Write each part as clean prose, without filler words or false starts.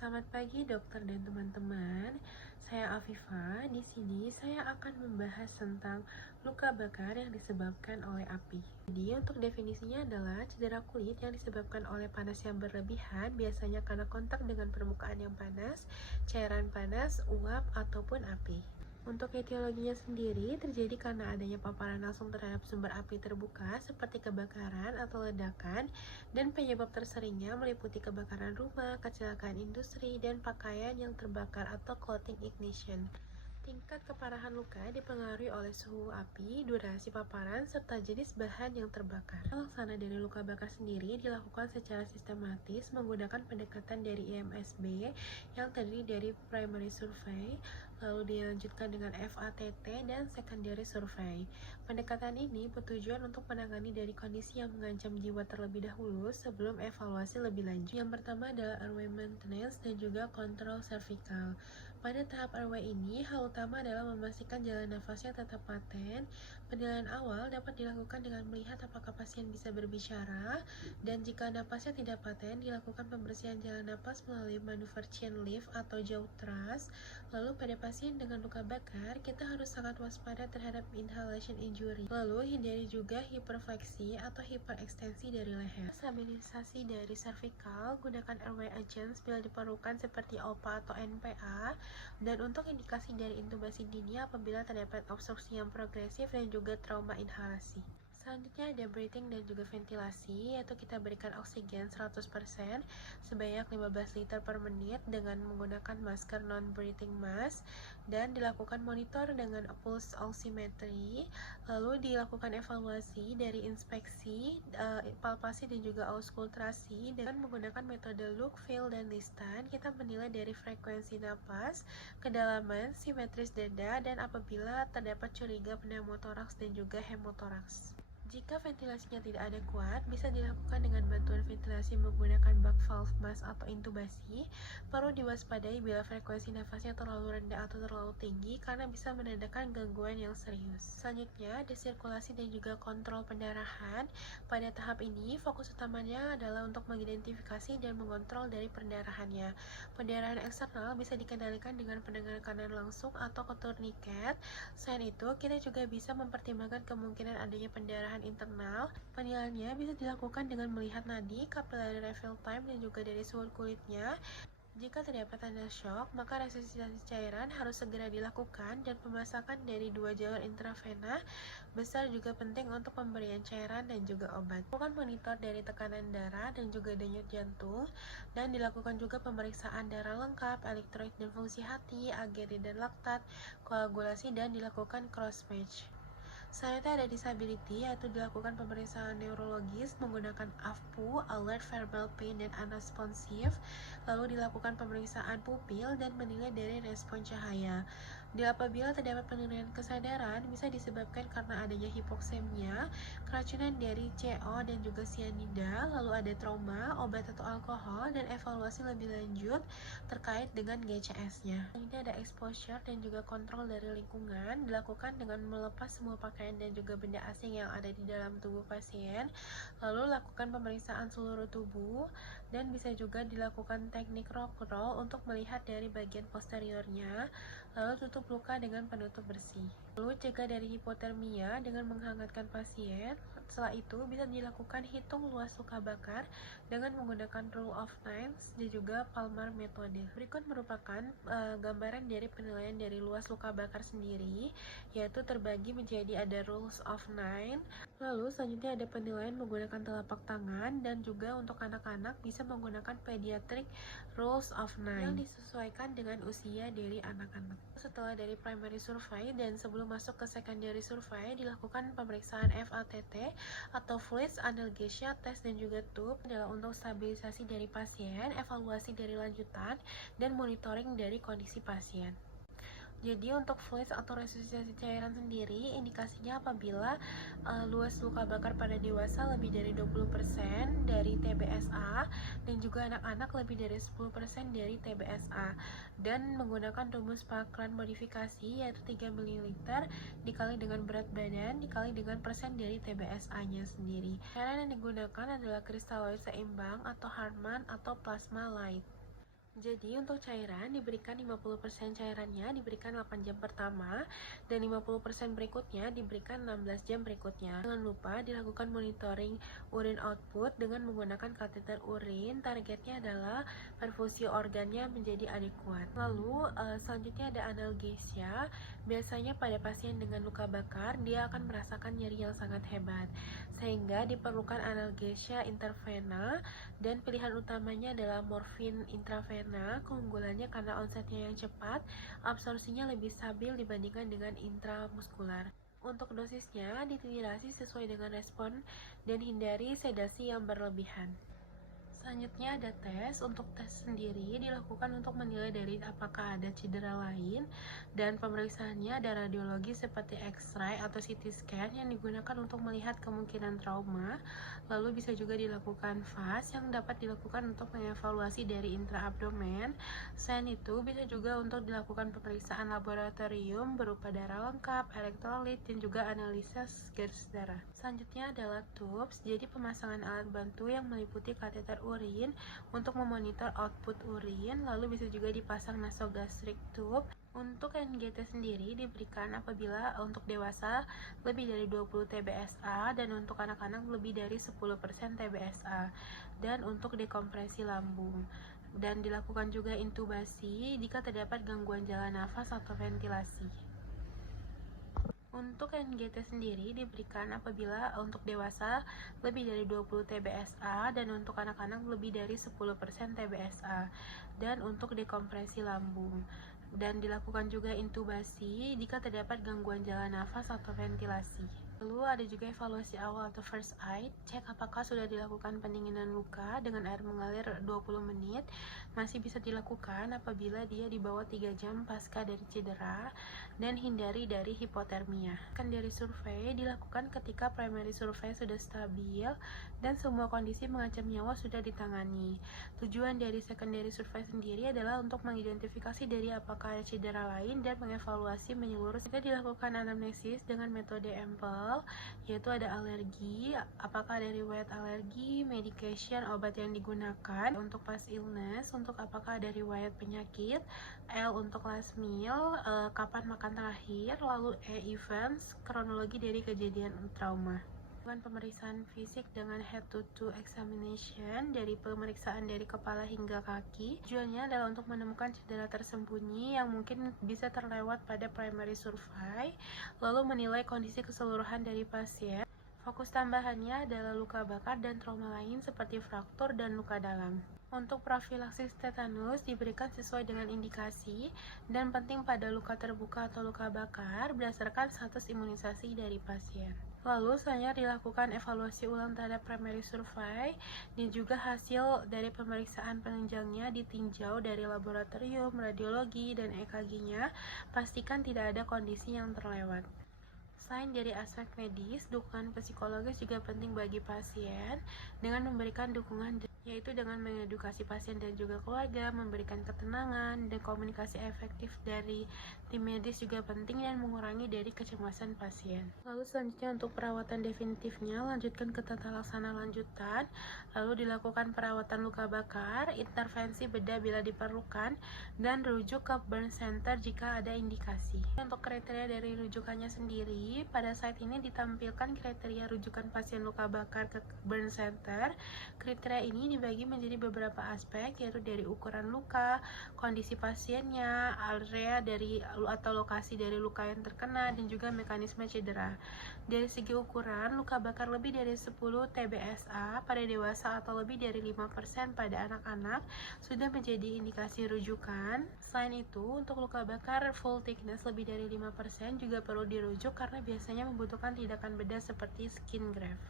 Selamat pagi dokter dan teman-teman. Saya Afifa. Di sini saya akan membahas tentang luka bakar yang disebabkan oleh api. Jadi untuk definisinya adalah cedera kulit yang disebabkan oleh panas yang berlebihan, biasanya karena kontak dengan permukaan yang panas, cairan panas, uap, ataupun api. Untuk etiologinya sendiri terjadi karena adanya paparan langsung terhadap sumber api terbuka seperti kebakaran atau ledakan, dan penyebab terseringnya meliputi kebakaran rumah, kecelakaan industri, dan pakaian yang terbakar atau clothing ignition. Tingkat keparahan luka dipengaruhi oleh suhu api, durasi paparan, serta jenis bahan yang terbakar. Laksana dari luka bakar sendiri dilakukan secara sistematis menggunakan pendekatan dari IMSB yang terdiri dari primary survey, lalu dilanjutkan dengan FATT dan secondary survey. Pendekatan ini bertujuan untuk menangani dari kondisi yang mengancam jiwa terlebih dahulu sebelum evaluasi lebih lanjut. Yang pertama adalah airway maintenance dan juga kontrol cervical. Pada tahap airway ini, hal utama adalah memastikan jalan nafasnya tetap paten. Penilaian awal dapat dilakukan dengan melihat apakah pasien bisa berbicara, dan jika napasnya tidak paten, dilakukan pembersihan jalan napas melalui manuver chin lift atau jaw thrust. Lalu pada pasien dengan luka bakar, kita harus sangat waspada terhadap inhalation injury. Lalu hindari juga hiperfleksi atau hiperekstensi dari leher. Stabilisasi dari cervical, gunakan airway agents bila diperlukan seperti OPA atau NPA, dan untuk indikasi dari intubasi dini apabila terdapat obstruksi yang progresif dan juga trauma inhalasi. Selanjutnya ada breathing dan juga ventilasi, yaitu kita berikan oksigen 100% sebanyak 15 liter per menit dengan menggunakan masker non-breathing mask, dan dilakukan monitor dengan pulse oximetry. Lalu dilakukan evaluasi dari inspeksi, palpasi dan juga auskultasi dengan menggunakan metode look, feel, dan listen. Kita menilai dari frekuensi napas, kedalaman, simetris dada, dan apabila terdapat curiga pneumotoraks dan juga hemotoraks. Jika ventilasinya tidak adekuat, bisa dilakukan dengan bantuan ventilasi menggunakan bag valve mask atau intubasi. Perlu diwaspadai bila frekuensi nafasnya terlalu rendah atau terlalu tinggi karena bisa menandakan gangguan yang serius. Selanjutnya, desirkulasi dan juga kontrol pendarahan. Pada tahap ini, fokus utamanya adalah untuk mengidentifikasi dan mengontrol dari pendarahannya. Pendarahan eksternal bisa dikendalikan dengan penekanan langsung atau tourniquet. Selain itu, kita juga bisa mempertimbangkan kemungkinan adanya pendarahan internal. Penilaiannya bisa dilakukan dengan melihat nadi, capillary refill time, dan juga dari suhu kulitnya. Jika terdapat tanda shock, maka resusitasi cairan harus segera dilakukan, dan pemasakan dari 2 jalur intravena besar juga penting untuk pemberian cairan dan juga obat. Lakukan monitor dari tekanan darah dan juga denyut jantung, dan dilakukan juga pemeriksaan darah lengkap, elektrolit dan fungsi hati, AGD dan laktat, koagulasi, dan dilakukan cross match. Selanjutnya ada disability, yaitu dilakukan pemeriksaan neurologis menggunakan AFPU, Alert Verbal Pain dan Unresponsive, lalu dilakukan pemeriksaan pupil dan menilai dari respon cahaya. Apabila terdapat penilaian kesadaran, bisa disebabkan karena adanya hipoksemia, keracunan dari CO dan juga cyanida, lalu ada trauma, obat atau alkohol, dan evaluasi lebih lanjut terkait dengan GCS-nya. Ini ada exposure dan juga kontrol dari lingkungan, dilakukan dengan melepas semua pakaian dan juga benda asing yang ada di dalam tubuh pasien. Lalu lakukan pemeriksaan seluruh tubuh, dan bisa juga dilakukan teknik rock roll untuk melihat dari bagian posteriornya. Lalu tutup luka dengan penutup bersih. Lalu cegah dari hipotermia dengan menghangatkan pasien. Setelah itu bisa dilakukan hitung luas luka bakar dengan menggunakan rule of nines dan juga Palmer metode. Berikut merupakan gambaran dari penilaian dari luas luka bakar sendiri, yaitu terbagi menjadi ada rules of nine. Lalu selanjutnya ada penilaian menggunakan telapak tangan, dan juga untuk anak-anak bisa menggunakan pediatric rules of nine yang disesuaikan dengan usia dari anak-anak. Setelah dari primary survey dan sebelum masuk ke secondary survey, dilakukan pemeriksaan FATT atau fluids analgesia test dan juga tube, adalah untuk stabilisasi dari pasien, evaluasi dari lanjutan, dan monitoring dari kondisi pasien. Jadi untuk fluids atau resusitasi cairan sendiri, indikasinya apabila luas luka bakar pada dewasa lebih dari 20% dari TBSA, dan juga anak-anak lebih dari 10% dari TBSA, dan menggunakan rumus Parkland modifikasi, yaitu 3 ml dikali dengan berat badan dikali dengan persen dari TBSA-nya sendiri. Cairan yang digunakan adalah kristaloid seimbang atau Hartmann atau plasma light. Jadi untuk cairan diberikan 50% cairannya diberikan 8 jam pertama dan 50% berikutnya diberikan 16 jam berikutnya. Jangan lupa dilakukan monitoring urin output dengan menggunakan kateter urin. Targetnya adalah perfusi organnya menjadi adekuat. Lalu selanjutnya ada analgesia. Biasanya pada pasien dengan luka bakar dia akan merasakan nyeri yang sangat hebat, sehingga diperlukan analgesia intravena dan pilihan utamanya adalah morfin intravena. Keunggulannya karena onsetnya yang cepat, absorpsinya lebih stabil dibandingkan dengan intramuskular. Untuk dosisnya dititrasi sesuai dengan respon dan hindari sedasi yang berlebihan. Selanjutnya ada tes. Untuk tes sendiri dilakukan untuk menilai dari apakah ada cedera lain, dan pemeriksaannya ada radiologi seperti X-ray atau CT scan yang digunakan untuk melihat kemungkinan trauma. Lalu bisa juga dilakukan FAS yang dapat dilakukan untuk mengevaluasi dari intraabdomen. Selain itu bisa juga untuk dilakukan pemeriksaan laboratorium berupa darah lengkap, elektrolit, dan juga analisis garis darah. Selanjutnya adalah TUBS, jadi pemasangan alat bantu yang meliputi kateter urin untuk memonitor output urin, lalu bisa juga dipasang nasogastric tube. Untuk NGT sendiri diberikan apabila untuk dewasa lebih dari 20 TBSA dan untuk anak-anak lebih dari 10% TBSA, dan untuk dekompresi lambung. Dan dilakukan juga intubasi jika terdapat gangguan jalan nafas atau ventilasi. Untuk NGT sendiri diberikan apabila untuk dewasa lebih dari 20 TBSA dan untuk anak-anak lebih dari 10% TBSA, dan untuk dekompresi lambung. Dan dilakukan juga intubasi jika terdapat gangguan jalan nafas atau ventilasi. Lalu ada juga evaluasi awal atau first aid, cek apakah sudah dilakukan pendinginan luka dengan air mengalir 20 menit. Masih bisa dilakukan apabila dia di bawah 3 jam pasca dari cedera, dan hindari dari hipotermia. Secondary survey dilakukan ketika primary survey sudah stabil dan semua kondisi mengancam nyawa sudah ditangani. Tujuan dari secondary survey sendiri adalah untuk mengidentifikasi dari apakah ada cedera lain dan mengevaluasi menyeluruh. Kita dilakukan anamnesis dengan metode EMPEL, yaitu ada alergi, apakah ada riwayat alergi, medication, obat yang digunakan, untuk past illness, untuk apakah ada riwayat penyakit, L untuk last meal, kapan makan terakhir, lalu E events, kronologi dari kejadian trauma. Pemeriksaan fisik dengan head to toe examination, dari pemeriksaan dari kepala hingga kaki. Tujuannya adalah untuk menemukan cedera tersembunyi yang mungkin bisa terlewat pada primary survey, lalu menilai kondisi keseluruhan dari pasien. Fokus tambahannya adalah luka bakar dan trauma lain seperti fraktur dan luka dalam. Untuk profilaksis tetanus diberikan sesuai dengan indikasi dan penting pada luka terbuka atau luka bakar berdasarkan status imunisasi dari pasien. Lalu selanjutnya dilakukan evaluasi ulang terhadap primary survey dan juga hasil dari pemeriksaan penunjangnya ditinjau dari laboratorium, radiologi, dan EKG-nya. Pastikan tidak ada kondisi yang terlewat. Selain dari aspek medis, dukungan psikologis juga penting bagi pasien dengan memberikan dukungan, yaitu dengan mengedukasi pasien dan juga keluarga, memberikan ketenangan dan komunikasi efektif dari tim medis juga penting dan mengurangi dari kecemasan pasien. Lalu selanjutnya untuk perawatan definitifnya, lanjutkan ke tata laksana lanjutan, lalu dilakukan perawatan luka bakar, intervensi bedah bila diperlukan, dan rujuk ke burn center jika ada indikasi. Untuk kriteria dari rujukannya sendiri, pada saat ini ditampilkan kriteria rujukan pasien luka bakar ke burn center. Kriteria ini dibagi menjadi beberapa aspek, yaitu dari ukuran luka, kondisi pasiennya, area dari atau lokasi dari luka yang terkena, dan juga mekanisme cedera. Dari segi ukuran, luka bakar lebih dari 10 TBSA pada dewasa atau lebih dari 5% pada anak-anak sudah menjadi indikasi rujukan. Selain itu, untuk luka bakar full thickness lebih dari 5% juga perlu dirujuk karena biasanya membutuhkan tindakan bedah seperti skin graft.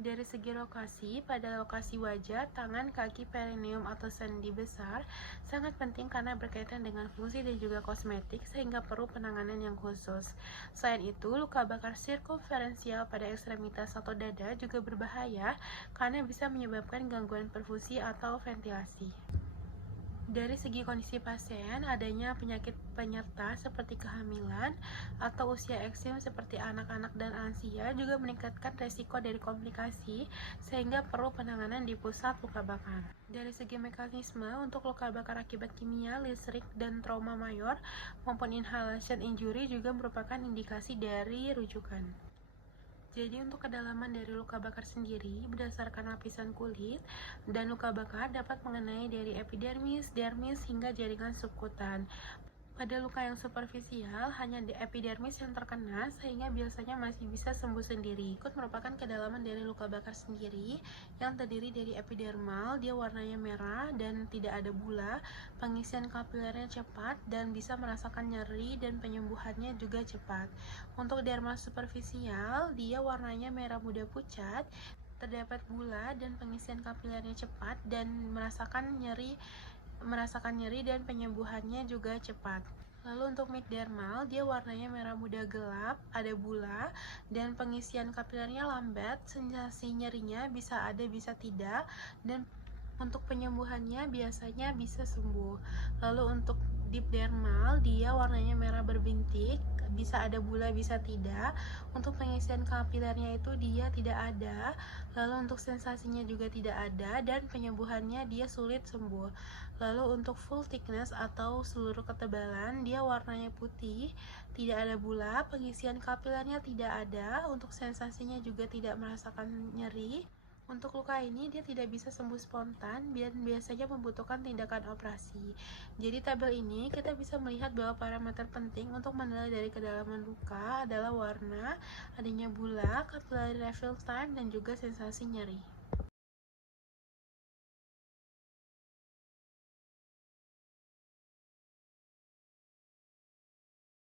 Dari segi lokasi, pada lokasi wajah, tangan, kaki, perineum atau sendi besar sangat penting karena berkaitan dengan fungsi dan juga kosmetik sehingga perlu penanganan yang khusus. Selain itu, luka bakar sirkumferensial pada ekstremitas atau dada juga berbahaya karena bisa menyebabkan gangguan perfusi atau ventilasi. Dari segi kondisi pasien, adanya penyakit penyerta seperti kehamilan atau usia ekstrim seperti anak-anak dan lansia juga meningkatkan resiko dari komplikasi sehingga perlu penanganan di pusat luka bakar. Dari segi mekanisme, untuk luka bakar akibat kimia, listrik, dan trauma mayor maupun inhalation injury juga merupakan indikasi dari rujukan. Jadi untuk kedalaman dari luka bakar sendiri berdasarkan lapisan kulit, dan luka bakar dapat mengenai dari epidermis, dermis, hingga jaringan subkutan. Pada luka yang superficial, hanya di epidermis yang terkena sehingga biasanya masih bisa sembuh sendiri. Ikut merupakan kedalaman dari luka bakar sendiri yang terdiri dari epidermal, dia warnanya merah dan tidak ada bula, pengisian kapilernya cepat dan bisa merasakan nyeri dan penyembuhannya juga cepat. Untuk dermal superficial, dia warnanya merah muda pucat, terdapat bula dan pengisian kapilernya cepat dan merasakan nyeri dan penyembuhannya juga cepat. Lalu untuk middermal, dia warnanya merah muda gelap, ada bula, dan pengisian kapilernya lambat, sensasi nyerinya bisa ada bisa tidak, dan untuk penyembuhannya biasanya bisa sembuh. Lalu untuk deep dermal, dia warnanya merah berbintik, bisa ada bula bisa tidak. Untuk pengisian kapilernya itu dia tidak ada. Lalu untuk sensasinya juga tidak ada, dan penyembuhannya dia sulit sembuh. Lalu untuk full thickness atau seluruh ketebalan, dia warnanya putih, tidak ada bula, pengisian kapilernya tidak ada. Untuk sensasinya juga tidak merasakan nyeri. Untuk luka ini dia tidak bisa sembuh spontan dan biasanya membutuhkan tindakan operasi. Jadi tabel ini kita bisa melihat bahwa parameter penting untuk menilai dari kedalaman luka adalah warna, adanya bula, capillary refill time, dan juga sensasi nyeri.